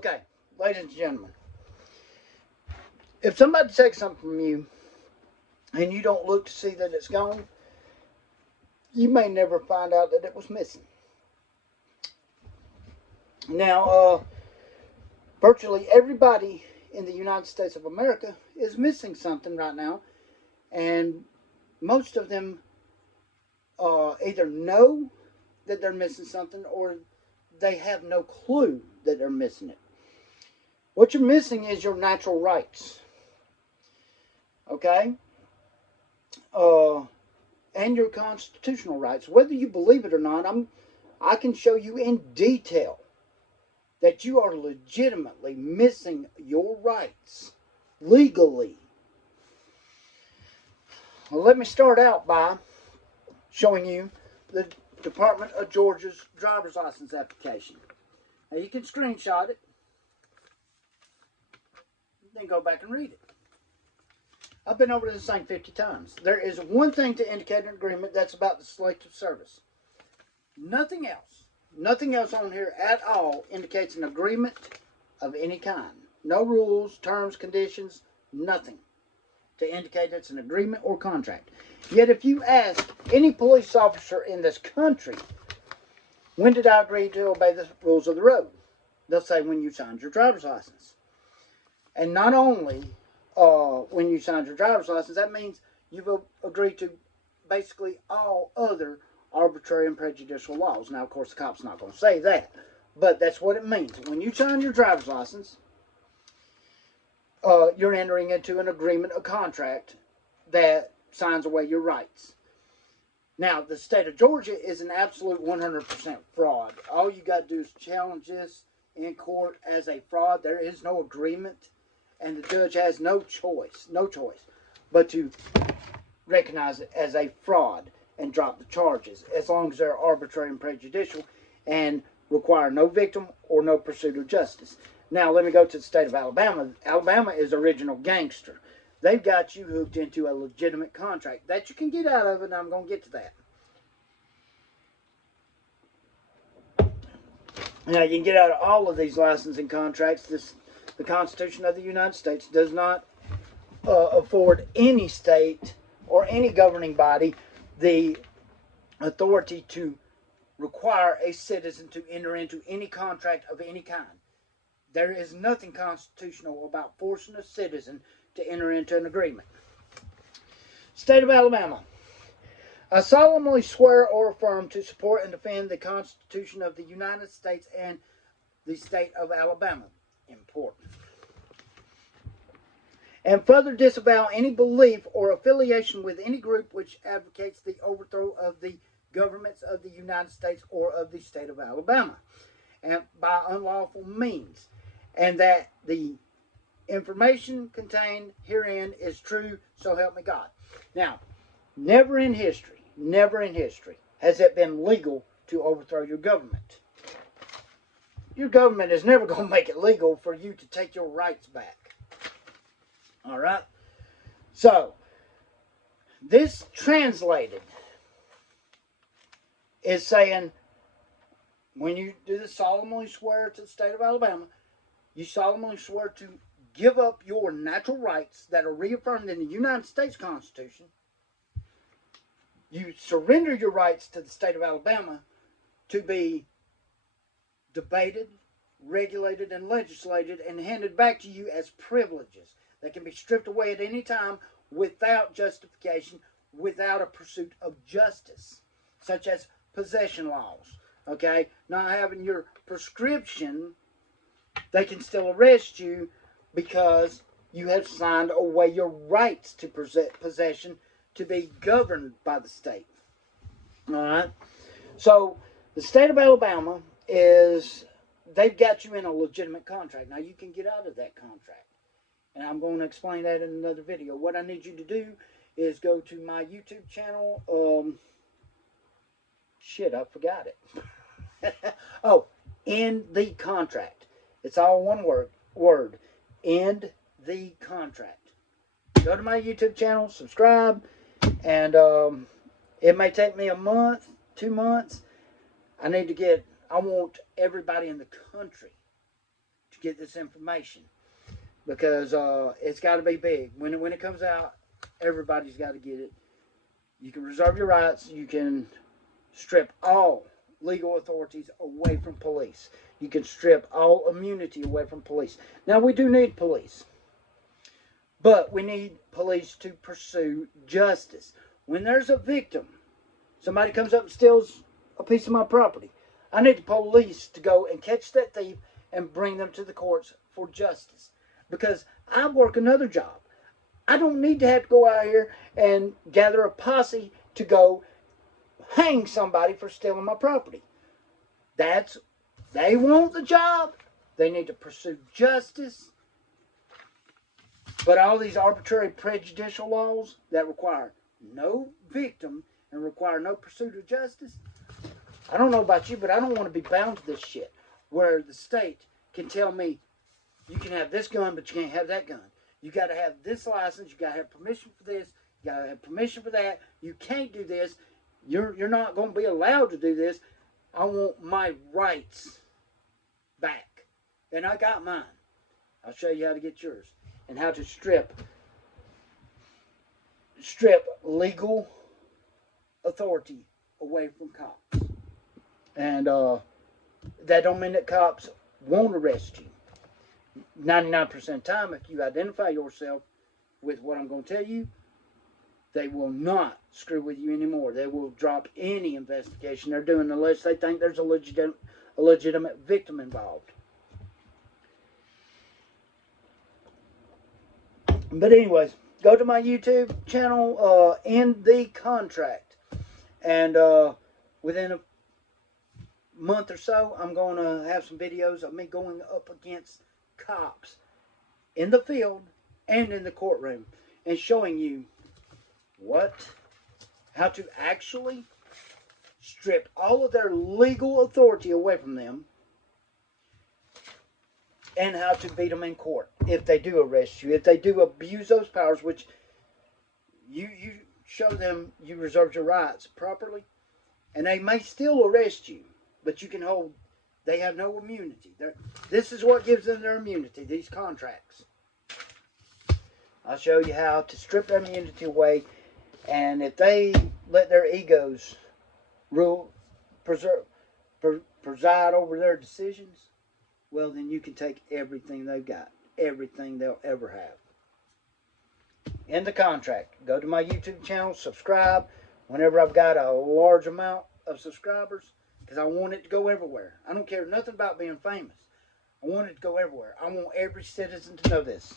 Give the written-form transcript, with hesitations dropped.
Okay, ladies and gentlemen, if somebody takes something from you and you don't look to see that it's gone, you may never find out that it was missing. Now, virtually everybody in the United States of America is missing something right now, and most of them either know that they're missing something or they have no clue that they're missing it. What you're missing is your natural rights, okay? And your constitutional rights. Whether you believe it or not, I can show you in detail that you are legitimately missing your rights legally. Well, let me start out by showing you the Department of Georgia's driver's license application. Now you can screenshot it, then go back and read it. I've been over this thing 50 times. There is one thing to indicate an agreement, that's about the selective service. Nothing else. Nothing else on here at all indicates an agreement of any kind. No rules, terms, conditions, nothing to indicate it's an agreement or contract. Yet if you ask any police officer in this country, when did I agree to obey the rules of the road? They'll say when you signed your driver's license. And not only when you signed your driver's license, that means you've agreed to basically all other arbitrary and prejudicial laws. Now, of course, the cop's not going to say that, but that's what it means. When you sign your driver's license, you're entering into an agreement, a contract that signs away your rights. Now, the state of Georgia is an absolute 100% fraud. All you got to do is challenge this in court as a fraud. There is no agreement, and the judge has no choice but to recognize it as a fraud and drop the charges, as long as they're arbitrary and prejudicial and require no victim or no pursuit of justice. Now, let me go to the state of Alabama. Alabama is original gangster. They've got you hooked into a legitimate contract that you can get out of it, and I'm going to get to that. Now, you can get out of all of these licensing contracts. The Constitution of the United States does not afford any state or any governing body the authority to require a citizen to enter into any contract of any kind. There is nothing constitutional about forcing a citizen to enter into an agreement. State of Alabama. I solemnly swear or affirm to support and defend the Constitution of the United States and the state of Alabama. Important. And further disavow any belief or affiliation with any group which advocates the overthrow of the governments of the United States or of the state of Alabama, and by unlawful means, and that the information contained herein is true, so help me God. Now, never in history has it been legal to overthrow your government. Your government is never going to make it legal for you to take your rights back. All right? So, this translated is saying, when you do the solemnly swear to the state of Alabama, you solemnly swear to give up your natural rights that are reaffirmed in the United States Constitution. You surrender your rights to the state of Alabama to be debated, regulated, and legislated and handed back to you as privileges that can be stripped away at any time without justification, without a pursuit of justice, such as possession laws. Okay? Not having your prescription, they can still arrest you because you have signed away your rights to possession to be governed by the state. All right? So, the state of Alabama they've got you in a legitimate contract. Now, you can get out of that contract. And I'm going to explain that in another video. What I need you to do is go to my YouTube channel. I forgot it. Oh, end the contract. It's all one word. End the contract. Go to my YouTube channel, subscribe, and it may take me a month, 2 months. I want everybody in the country to get this information, because it's got to be big. When it comes out, everybody's got to get it. You can reserve your rights. You can strip all legal authorities away from police. You can strip all immunity away from police. Now, we do need police, but we need police to pursue justice. When there's a victim, somebody comes up and steals a piece of my property, I need the police to go and catch that thief and bring them to the courts for justice. Because I work another job. I don't need to have to go out here and gather a posse to go hang somebody for stealing my property. They want the job. They need to pursue justice. But all these arbitrary prejudicial laws that require no victim and require no pursuit of justice, I don't know about you, but I don't want to be bound to this shit where the state can tell me you can have this gun, but you can't have that gun. You got to have this license. You got to have permission for this. You got to have permission for that. You can't do this. You're not going to be allowed to do this. I want my rights back. And I got mine. I'll show you how to get yours. And how to strip legal authority away from cops. And that don't mean that cops won't arrest you. 99% of the time, if you identify yourself with what I'm going to tell you, they will not screw with you anymore. They will drop any investigation they're doing unless they think there's a legitimate victim involved. But anyways, go to my YouTube channel, In the Contract. And within a month or so, I'm going to have some videos of me going up against cops in the field and in the courtroom and showing you how to actually strip all of their legal authority away from them and how to beat them in court if they do arrest you, if they do abuse those powers, which you show them you reserved your rights properly, and they may still arrest you, but you can hold. They have no immunity. This is what gives them their immunity, these contracts. I'll show you how to strip their immunity away, and if they let their egos preside over their decisions, well, then you can take everything they've got, everything they'll ever have. In the Contract. Go to my YouTube channel, subscribe whenever I've got a large amount of subscribers, because I want it to go everywhere. I don't care nothing about being famous. I want it to go everywhere. I want every citizen to know this.